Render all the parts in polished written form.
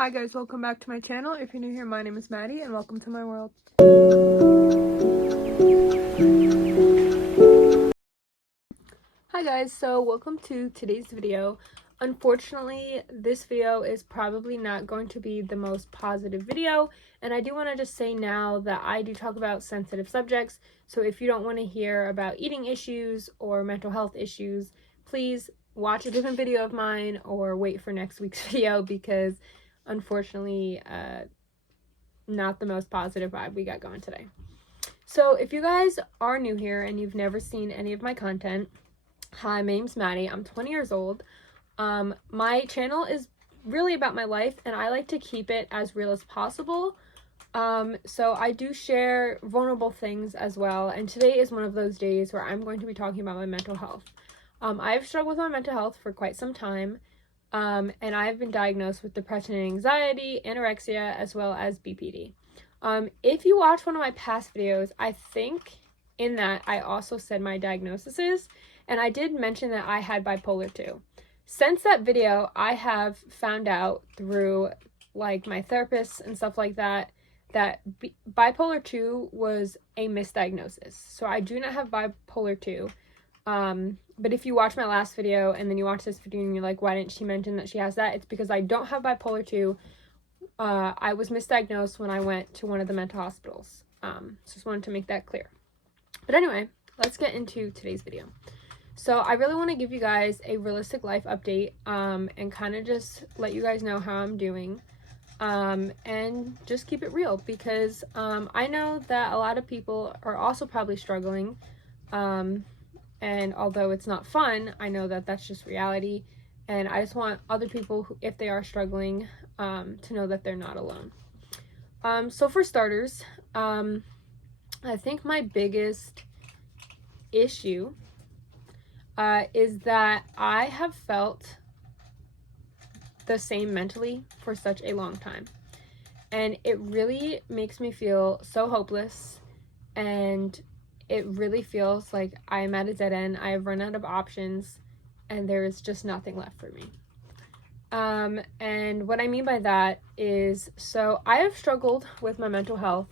Hi guys, welcome back to my channel. If you're new here, my name is Maddie and welcome to my world. Hi guys, so welcome to today's video. Unfortunately, this video is probably not going to be the most positive video, and I do want to just say now that I do talk about sensitive subjects, so if you don't want to hear about eating issues or mental health issues, please watch a different video of mine or wait for next week's video because unfortunately, not the most positive vibe we got going today. So if you guys are new here and you've never seen any of my content, hi, my name's Maddie. I'm 20 years old. My channel is really about my life and I like to keep it as real as possible. So I do share vulnerable things as well, and today is one of those days where I'm going to be talking about my mental health. I've struggled with my mental health for quite some time, and I've been diagnosed with depression and anxiety, anorexia, as well as BPD. If you watch one of my past videos, I think in that I also said my diagnosis is, and I did mention that I had bipolar 2. Since that video, I have found out through like my therapist and stuff like that bipolar 2 was a misdiagnosis. So I do not have bipolar 2. But if you watch my last video and then you watch this video and you're like, why didn't she mention that she has that? It's because I don't have bipolar 2. I was misdiagnosed when I went to one of the mental hospitals. Just wanted to make that clear. But anyway, let's get into today's video. So I really want to give you guys a realistic life update, and kind of just let you guys know how I'm doing, and just keep it real because I know that a lot of people are also probably struggling, and although it's not fun, I know that that's just reality, and I just want other people who, if they are struggling, to know that they're not alone. So for starters, I think my biggest issue is that I have felt the same mentally for such a long time, and it really makes me feel so hopeless, and it really feels like I'm at a dead end. I have run out of options and there is just nothing left for me. And what I mean by that is, so I have struggled with my mental health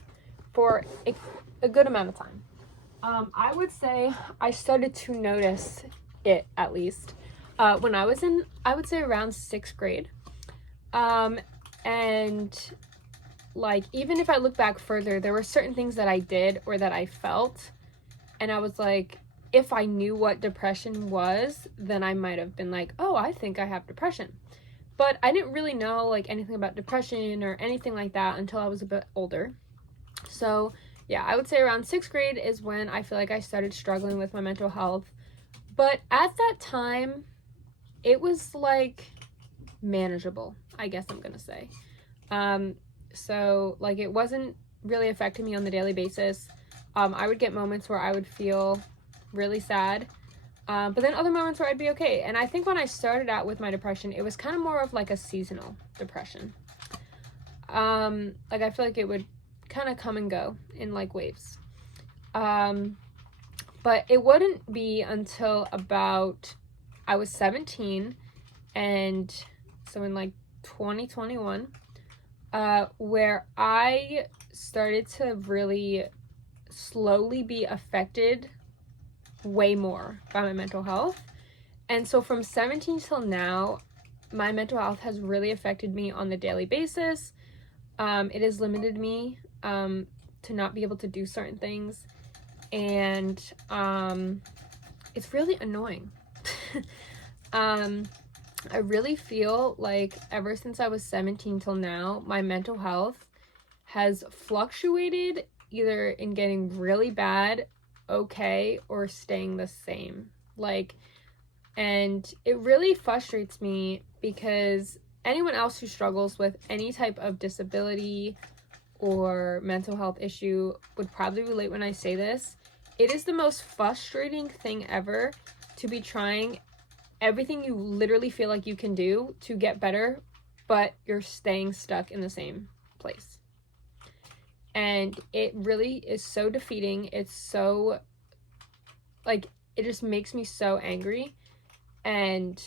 for a good amount of time. I would say I started to notice it, at least, when I was in, I would say around 6th grade. And like, even if I look back further, there were certain things that I did or that I felt, and I was like, if I knew what depression was, then I might have been like, oh, I think I have depression. But I didn't really know like anything about depression or anything like that until I was a bit older. So yeah, I would say around 6th grade is when I feel like I started struggling with my mental health. But at that time, it was like manageable, I guess I'm gonna say. So like, it wasn't really affecting me on the daily basis. I would get moments where I would feel really sad, but then other moments where I'd be okay. And I think when I started out with my depression, it was kind of more of like a seasonal depression. Like, I feel like it would kind of come and go in like waves. But it wouldn't be until about, I was 17, and so in like 2021, where I started to really slowly be affected way more by my mental health. And so from 17 till now, my mental health has really affected me on the daily basis. It has limited me to not be able to do certain things, and it's really annoying. I really feel like ever since I was 17 till now, my mental health has fluctuated either in getting really bad, okay, or staying the same. Like, and it really frustrates me because anyone else who struggles with any type of disability or mental health issue would probably relate when I say this. It is the most frustrating thing ever to be trying everything you literally feel like you can do to get better, but you're staying stuck in the same place. And it really is so defeating. It's so, like, it just makes me so angry, and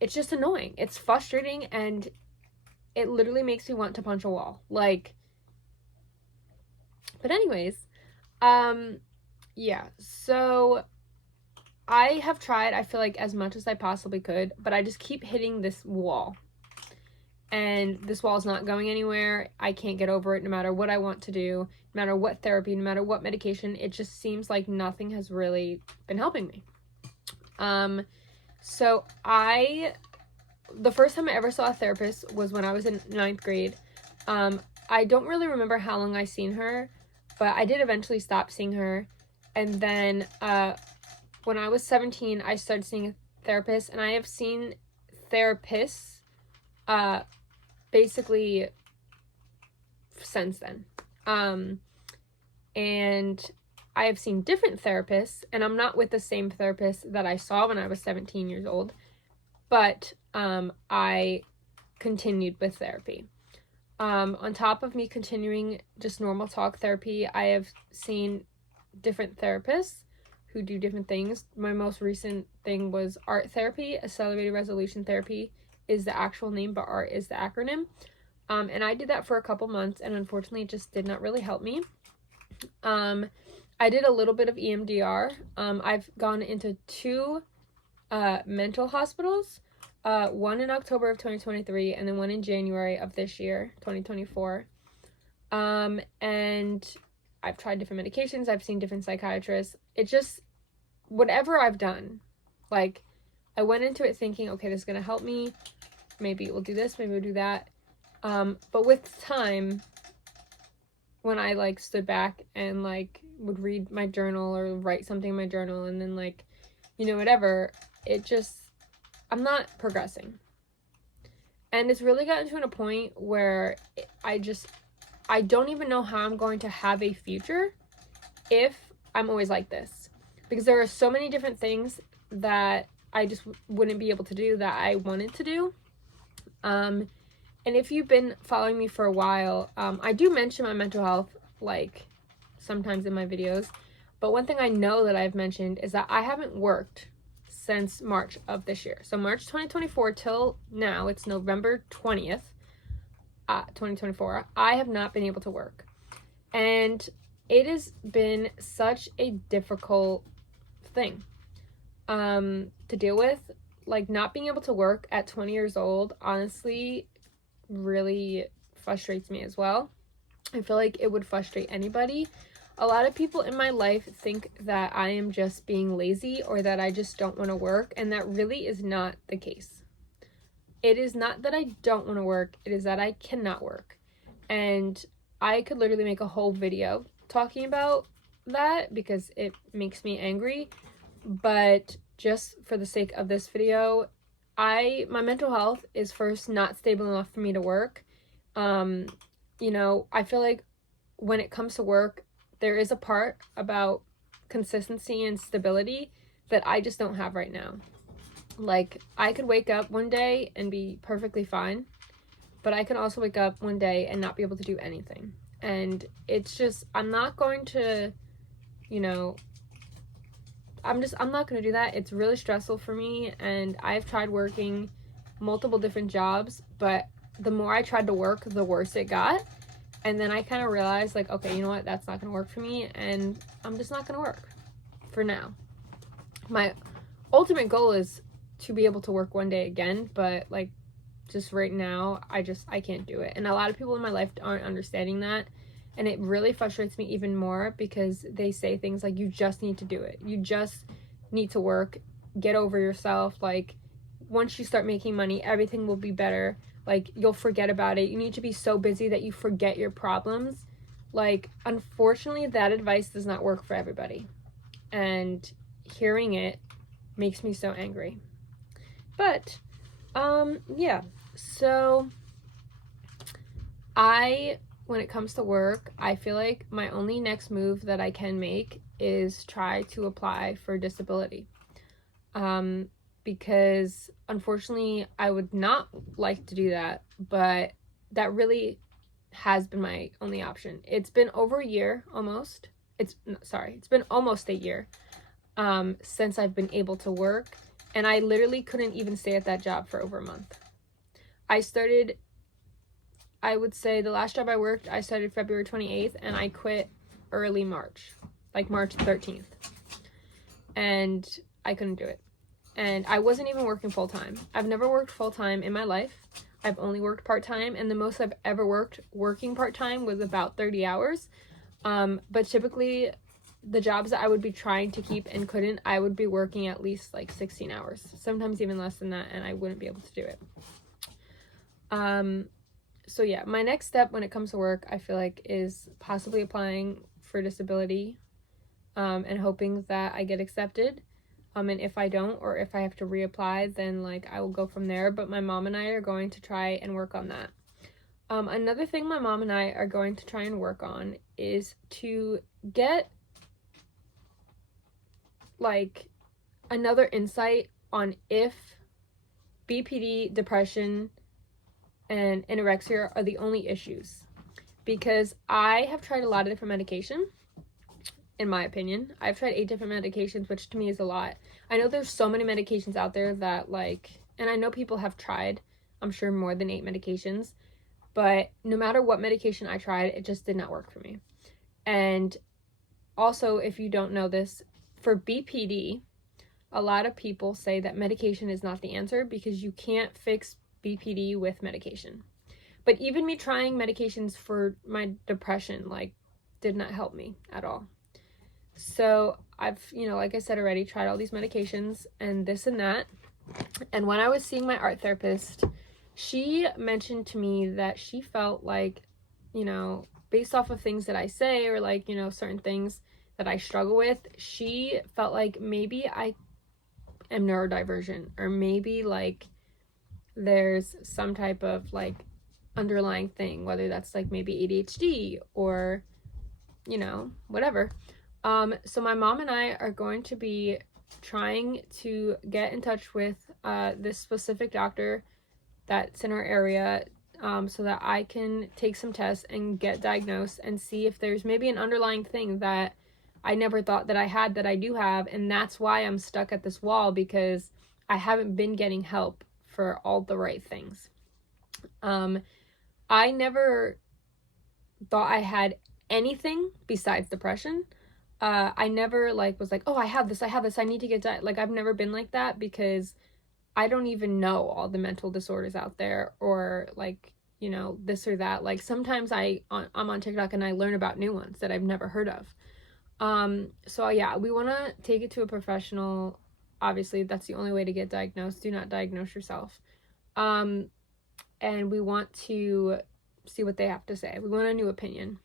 it's just annoying. It's frustrating, and it literally makes me want to punch a wall. Like, but anyways, yeah, so I have tried, I feel like, as much as I possibly could, but I just keep hitting this wall. And this wall is not going anywhere. I can't get over it no matter what I want to do, no matter what therapy, no matter what medication. It just seems like nothing has really been helping me. So the first time I ever saw a therapist was when I was in 9th grade. I don't really remember how long I seen her, but I did eventually stop seeing her. And then when I was 17, I started seeing a therapist, and I have seen therapists basically since then. And I have seen different therapists, and I'm not with the same therapist that I saw when I was 17 years old, but I continued with therapy. On top of me continuing just normal talk therapy, I have seen different therapists who do different things. My most recent thing was art therapy. Accelerated resolution therapy is the actual name, but art is the acronym. And I did that for a couple months, and unfortunately it just did not really help me. I did a little bit of EMDR. I've gone into 2 mental hospitals, one in October of 2023 and then one in January of this year, 2024. And I've tried different medications. I've seen different psychiatrists. It just, whatever I've done, like, I went into it thinking, okay, this is going to help me. Maybe it will do this, maybe it will do that. But with time, when I, like, stood back and, like, would read my journal or write something in my journal and then, like, you know, whatever, it just, I'm not progressing. And it's really gotten to a point where I don't even know how I'm going to have a future if I'm always like this. Because there are so many different things that I just wouldn't be able to do that I wanted to do. And if you've been following me for a while, I do mention my mental health, like, sometimes in my videos. But one thing I know that I've mentioned is that I haven't worked since March of this year. So March 2024 till now, it's November 20th, 2024, I have not been able to work. And it has been such a difficult thing to deal with. Like, not being able to work at 20 years old, honestly, really frustrates me as well. I feel like it would frustrate anybody. A lot of people in my life think that I am just being lazy or that I just don't want to work, and that really is not the case. It is not that I don't want to work, it is that I cannot work. And I could literally make a whole video talking about that because it makes me angry. But just for the sake of this video, my mental health is first not stable enough for me to work. You know, I feel like when it comes to work, there is a part about consistency and stability that I just don't have right now. Like, I could wake up one day and be perfectly fine, but I can also wake up one day and not be able to do anything. And it's just, I'm not going to, you know, I'm not going to do that. It's really stressful for me, and I've tried working multiple different jobs, but the more I tried to work, the worse it got. And then I kind of realized, like, okay, you know what, that's not going to work for me, and I'm just not going to work for now. My ultimate goal is to be able to work one day again, but, like, just right now, I can't do it. And a lot of people in my life aren't understanding that, and it really frustrates me even more because they say things like, you just need to do it. You just need to work. Get over yourself. Like, once you start making money, everything will be better. Like, you'll forget about it. You need to be so busy that you forget your problems. Like, unfortunately, that advice does not work for everybody. And hearing it makes me so angry. But, yeah. So, when it comes to work, I feel like my only next move that I can make is try to apply for disability. Because unfortunately I would not like to do that, but that really has been my only option. It's been over a year almost. It's been almost a year since I've been able to work, and I literally couldn't even stay at that job for over a month. I started I would say the last job I worked, I started February 28th and I quit early March, like March 13th. And I couldn't do it. And I wasn't even working full-time. I've never worked full-time in my life. I've only worked part-time, and the most I've ever worked working part-time was about 30 hours. But typically the jobs that I would be trying to keep and couldn't, I would be working at least like 16 hours, sometimes even less than that, and I wouldn't be able to do it. So yeah, my next step when it comes to work, I feel like, is possibly applying for disability, and hoping that I get accepted. And if I don't, or if I have to reapply, then like I will go from there. But my mom and I are going to try and work on that. Another thing my mom and I are going to try and work on is to get like another insight on if BPD, depression, and anorexia are the only issues. Because I have tried a lot of different medication. In my opinion, I've tried 8 different medications, which to me is a lot. I know there's so many medications out there that like, and I know people have tried, I'm sure, more than 8 medications, but no matter what medication I tried, it just did not work for me. And also, if you don't know this, for BPD, a lot of people say that medication is not the answer because you can't fix BPD with medication. But even me trying medications for my depression, like, did not help me at all. So I've, like I said already, tried all these medications and this and that. And when I was seeing my art therapist, she mentioned to me that she felt like, based off of things that I say, or like, certain things that I struggle with, she felt like maybe I am neurodivergent, or maybe like there's some type of like underlying thing, whether that's like maybe ADHD or, whatever. So my mom and I are going to be trying to get in touch with this specific doctor that's in our area, so that I can take some tests and get diagnosed and see if there's maybe an underlying thing that I never thought that I had that I do have, and that's why I'm stuck at this wall, because I haven't been getting help for all the right things. I never thought I had anything besides depression. I never was like, oh, I have this, I need to get like, I've never been like that, because I don't even know all the mental disorders out there, or like, this or that. Like sometimes I'm on TikTok and I learn about new ones that I've never heard of. So yeah, we want to take it to a professional. Obviously that's the only way to get diagnosed. Do not diagnose yourself. And we want to see what they have to say. We want a new opinion.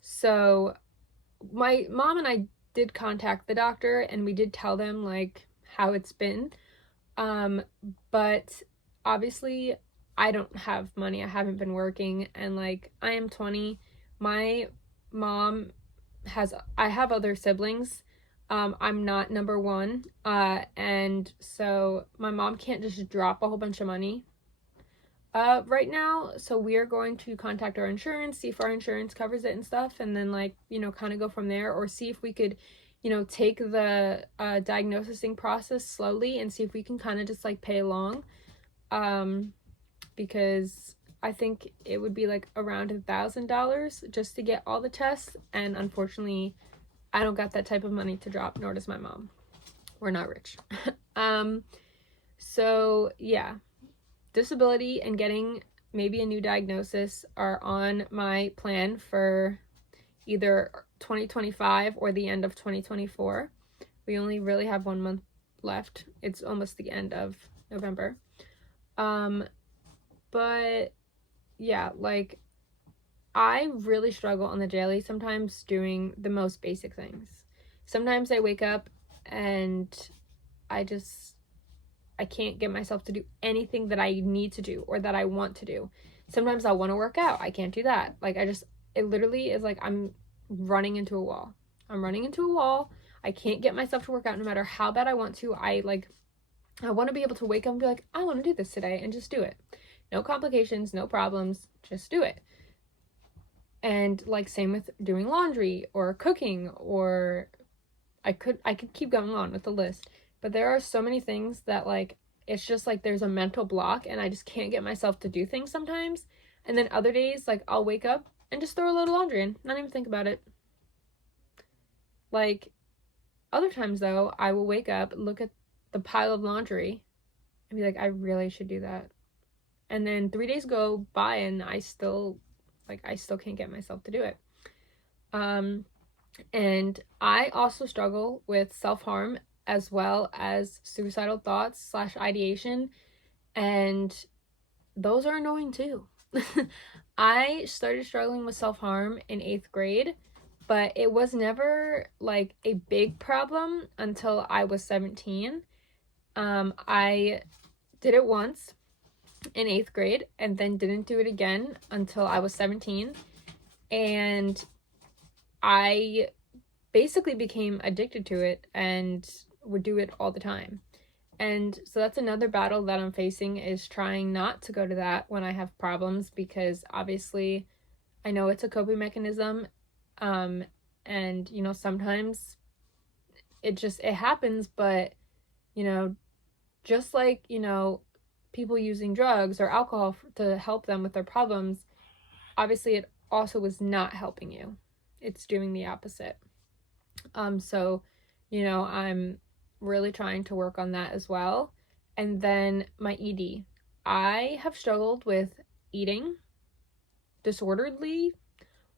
So my mom and I did contact the doctor, and we did tell them like how it's been. But obviously I don't have money. I haven't been working, and like I am 20. My mom I have other siblings. I'm not number one. And so my mom can't just drop a whole bunch of money right now. So we are going to contact our insurance, see if our insurance covers it and stuff, and then like, kind of go from there, or see if we could, take the diagnosing process slowly and see if we can kind of just like pay along. Because I think it would be like around $1,000 just to get all the tests, and unfortunately I don't got that type of money to drop, nor does my mom. We're not rich. So yeah, disability and getting maybe a new diagnosis are on my plan for either 2025 or the end of 2024. We only really have 1 month left. It's almost the end of November. But yeah, like I really struggle on the daily sometimes doing the most basic things. Sometimes I wake up and I can't get myself to do anything that I need to do or that I want to do. Sometimes I want to work out. I can't do that. Like it literally is like I'm running into a wall. I can't get myself to work out no matter how bad I want to. I want to be able to wake up and be like, I want to do this today, and just do it. No complications, no problems, just do it. And like same with doing laundry or cooking, or I could keep going on with the list. But there are so many things that like it's just like there's a mental block and I just can't get myself to do things sometimes. And then other days, like, I'll wake up and just throw a load of laundry in, not even think about it. Like, other times though, I will wake up, look at the pile of laundry and be like, I really should do that. And then 3 days go by and I still can't get myself to do it. And I also struggle with self-harm as well as suicidal thoughts / ideation, and those are annoying too. I started struggling with self-harm in 8th grade, but it was never like a big problem until I was 17. I did it once in 8th grade and then didn't do it again until I was 17, and I basically became addicted to it and would do it all the time. And so that's another battle that I'm facing, is trying not to go to that when I have problems, because obviously I know it's a coping mechanism. And you know, sometimes it happens, but you know, just like, you know, people using drugs or alcohol to help them with their problems, obviously it also was not helping you. It's doing the opposite. So, you know, I'm really trying to work on that as well. And then my ED. I have struggled with eating disorderly,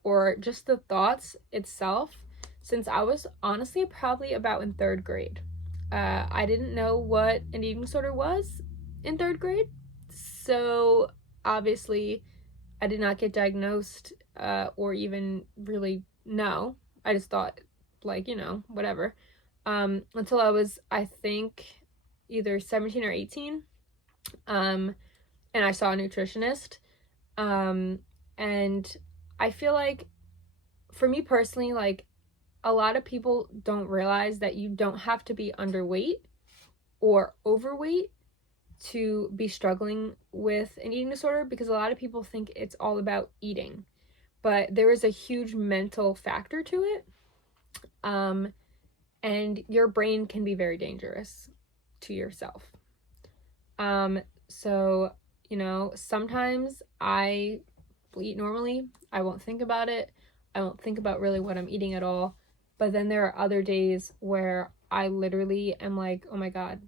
or just the thoughts itself, since I was honestly probably about in 3rd grade. I didn't know what an eating disorder was in 3rd grade, so obviously I did not get diagnosed or even really know. I just thought, like, you know, whatever. Until I was, I think, either 17 or 18. And I saw a nutritionist. And I feel like, for me personally, like, a lot of people don't realize that you don't have to be underweight or overweight to be struggling with an eating disorder, because a lot of people think it's all about eating, but there is a huge mental factor to it. And your brain can be very dangerous to yourself. So, you know, sometimes I will eat normally. I won't think about it. I won't think about really what I'm eating at all. But then there are other days where I literally am like, oh my God.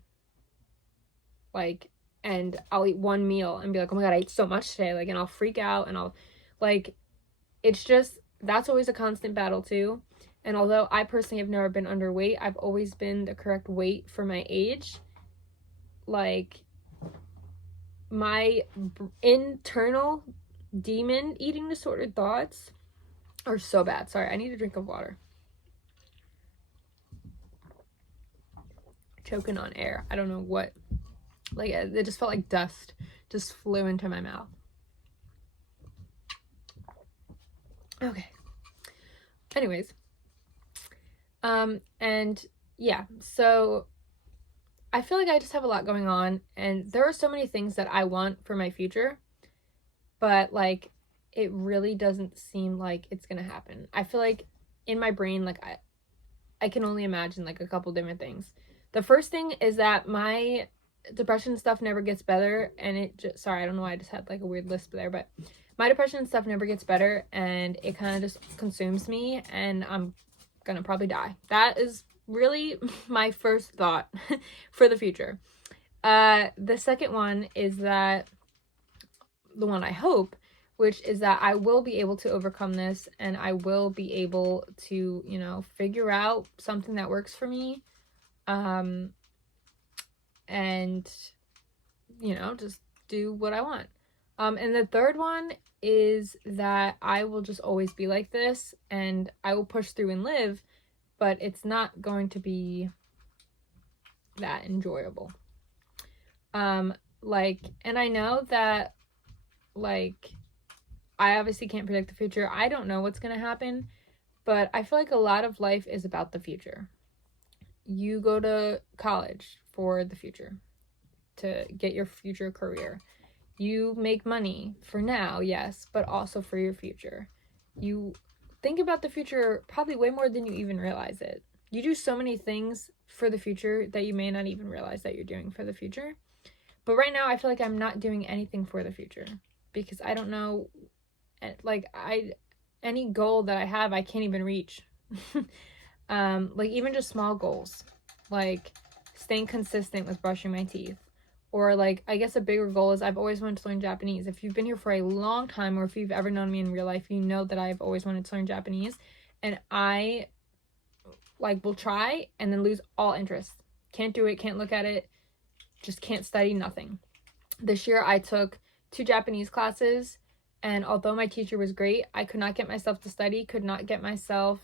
Like, and I'll eat one meal and be like, oh my God, I ate so much today. Like, and I'll freak out, and I'll, like, it's just, that's always a constant battle too. And although I personally have never been underweight, I've always been the correct weight for my age. Like, my internal demon eating disorder thoughts are so bad. Sorry, I need a drink of water. Choking on air. I don't know what. Like, it just felt like dust just flew into my mouth. Okay. Anyways. And yeah, so I feel like I just have a lot going on, and there are so many things that I want for my future, but like, it really doesn't seem like it's gonna happen. I feel like in my brain, like, I can only imagine like a couple different things. The first thing is that my depression stuff never gets better, and it just, sorry, I don't know why I just had like a weird lisp there, but my depression stuff never gets better, and it kind of just consumes me, and I'm gonna probably die. That is really my first thought for the future. The second one is that, the one I hope, which is that I will be able to overcome this, and I will be able to, you know, figure out something that works for me. And, you know, just do what I want. And the third one is that I will just always be like this, and I will push through and live, but it's not going to be that enjoyable. Like, and I know that, like, I obviously can't predict the future. I don't know what's going to happen, but I feel like a lot of life is about the future. You go to college for the future, to get your future career. You make money for now, yes, but also for your future. You think about the future probably way more than you even realize it. You do so many things for the future that you may not even realize that you're doing for the future. But right now I feel like I'm not doing anything for the future because I don't know, like, any goal that I have I can't even reach. Like even just small goals, like staying consistent with brushing my teeth, or like I guess a bigger goal is I've always wanted to learn Japanese. If you've been here for a long time, or if you've ever known me in real life, you know that I've always wanted to learn Japanese, and I like will try and then lose all interest. Can't do it, can't look at it, just can't study, nothing. This year I took 2 Japanese classes, and although my teacher was great, I could not get myself to study, could not get myself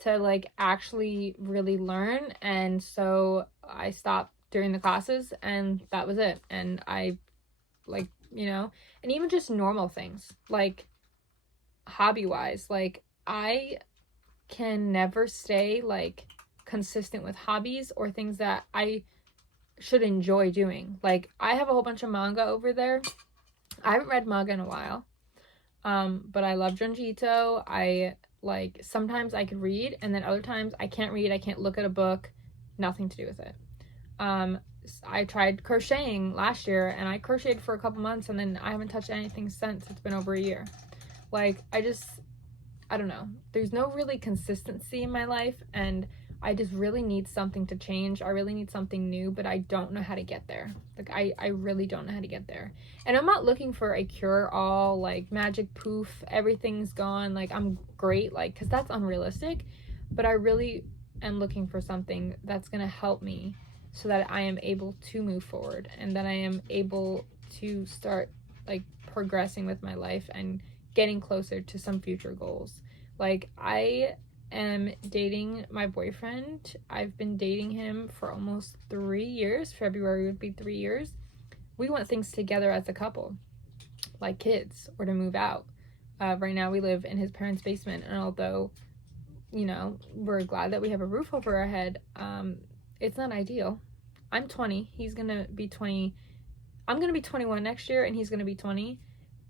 to like actually really learn, and so I stopped during the classes, and that was it. And I, like, you know, and even just normal things like hobby wise, like I can never stay like consistent with hobbies or things that I should enjoy doing. Like I have a whole bunch of manga over there. I haven't read manga in a while, but I love Junji Ito. I like, sometimes I could read, and then other times I can't read, I can't look at a book, nothing to do with it. I tried crocheting last year, and I crocheted for a couple months, and then I haven't touched anything since. It's been over a year. Like I don't know, there's no really consistency in my life, and I just really need something to change. I really need something new, but I don't know how to get there. Like I really don't know how to get there. And I'm not looking for a cure-all, like magic poof, everything's gone, like I'm great, like, because that's unrealistic. But I really am looking for something that's gonna help me so that I am able to move forward, and that I am able to start like progressing with my life and getting closer to some future goals. Like I am dating my boyfriend. I've been dating him for almost 3 years. February would be 3 years. We want things together as a couple, like kids or to move out. Right now we live in his parents' basement, and although, you know, we're glad that we have a roof over our head, it's not ideal. I'm 20. He's gonna be 20. I'm gonna be 21 next year, and he's gonna be 20.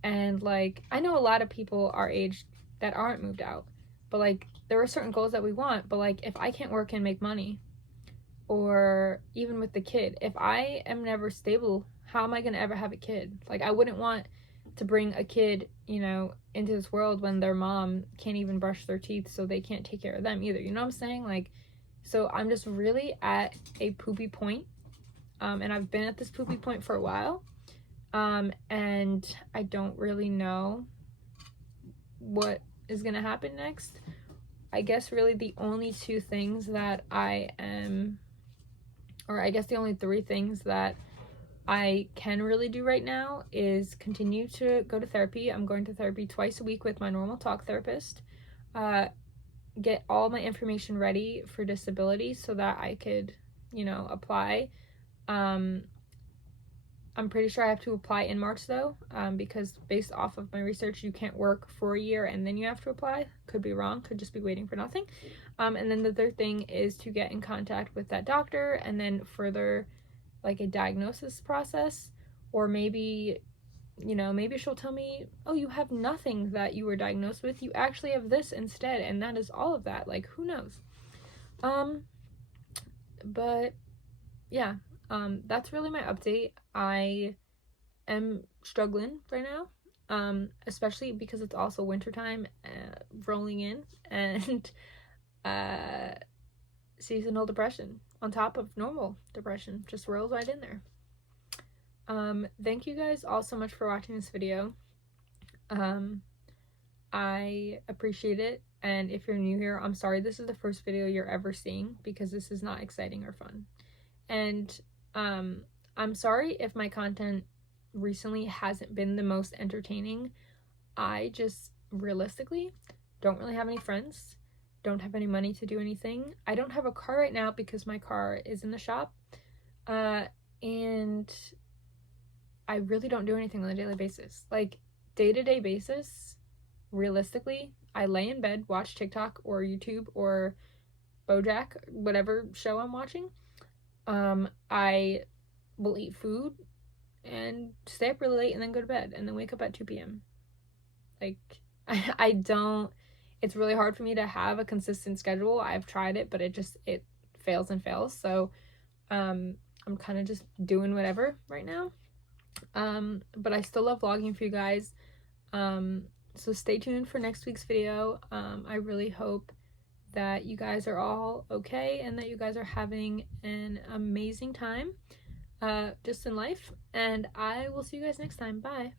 And like, I know a lot of people our age that aren't moved out, but like there are certain goals that we want, but like if I can't work and make money, or even with the kid, if I am never stable, how am I going to ever have a kid? Like I wouldn't want to bring a kid, you know, into this world when their mom can't even brush their teeth, so they can't take care of them either. You know what I'm saying? Like, so I'm just really at a poopy point, and I've been at this poopy point for a while. And I don't really know what is gonna happen next. I guess really the only 2 things that I am, or I guess the only 3 things that I can really do right now is continue to go to therapy. I'm going to therapy twice a week with my normal talk therapist. Get all my information ready for disability so that I could, you know, apply. I'm pretty sure I have to apply in March though, because based off of my research, you can't work for a year and then you have to apply. Could be wrong, could just be waiting for nothing. And then the third thing is to get in contact with that doctor and then further like a diagnosis process, or maybe, you know, maybe she'll tell me, oh, you have nothing that you were diagnosed with, you actually have this instead, and that is all of that. Like, who knows? But yeah, that's really my update. I am struggling right now, especially because it's also wintertime, rolling in, and seasonal depression on top of normal depression just rolls right in there. Thank you guys all so much for watching this video. I appreciate it, and if you're new here, I'm sorry this is the first video you're ever seeing, because this is not exciting or fun. And I'm sorry if my content recently hasn't been the most entertaining. I just realistically don't really have any friends, don't have any money to do anything. I don't have a car right now because my car is in the shop, and I really don't do anything on a daily basis. Like, day-to-day basis, realistically, I lay in bed, watch TikTok or YouTube or BoJack, whatever show I'm watching. I will eat food and stay up really late and then go to bed and then wake up at 2 p.m. Like, I don't, it's really hard for me to have a consistent schedule. I've tried it, but it fails and fails. So, I'm kind of just doing whatever right now. But I still love vlogging for you guys. So stay tuned for next week's video. I really hope that you guys are all okay and that you guys are having an amazing time just in life, and I will see you guys next time. Bye.